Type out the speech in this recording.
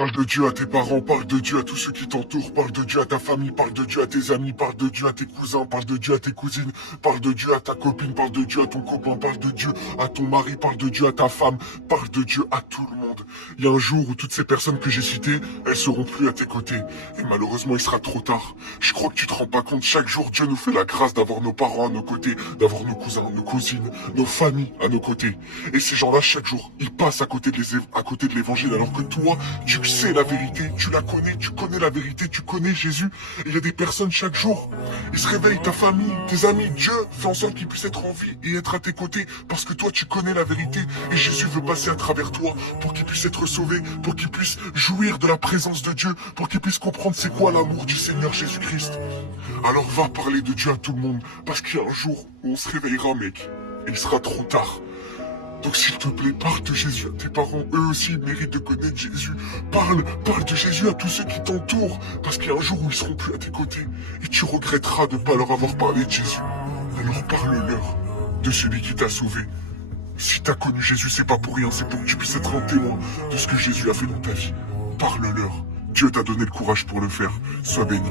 Parle de Dieu à tes parents, parle de Dieu à tous ceux qui t'entourent, parle de Dieu à ta famille, parle de Dieu à tes amis, parle de Dieu à tes cousins, parle de Dieu à tes cousines, parle de Dieu à ta copine, parle de Dieu à ton copain, parle de Dieu à ton mari, parle de Dieu à ta femme, parle de Dieu à tout le monde. Il y a un jour où toutes ces personnes que j'ai citées, elles seront plus à tes côtés. Et malheureusement, il sera trop tard. Je crois que tu te rends pas compte, chaque jour, Dieu nous fait la grâce d'avoir nos parents à nos côtés, d'avoir nos cousins, nos cousines, nos familles à nos côtés. Et ces gens-là, chaque jour, ils passent à côté de l'évangile, alors que toi, tu sais la vérité, tu la connais, tu connais la vérité, tu connais Jésus. Et il y a des personnes chaque jour, ils se réveillent, ta famille, tes amis, Dieu fait en sorte qu'ils puissent être en vie et être à tes côtés, parce que toi, tu connais la vérité. Et Jésus veut passer à travers toi pour qu'il puisse être sauvé, pour qu'il puisse jouir de la présence de Dieu, pour qu'il puisse comprendre c'est quoi l'amour du Seigneur Jésus-Christ. Alors va parler de Dieu à tout le monde, parce qu'il y a un jour où on se réveillera, mec, et il sera trop tard. Donc s'il te plaît, parle de Jésus à tes parents, eux aussi ils méritent de connaître Jésus. Parle de Jésus à tous ceux qui t'entourent, parce qu'il y a un jour où ils seront plus à tes côtés, et tu regretteras de ne pas leur avoir parlé de Jésus. Alors parle-leur de celui qui t'a sauvé. Si t'as connu Jésus, c'est pas pour rien, c'est pour que tu puisses être un témoin de ce que Jésus a fait dans ta vie. Parle-leur. Dieu t'a donné le courage pour le faire. Sois béni.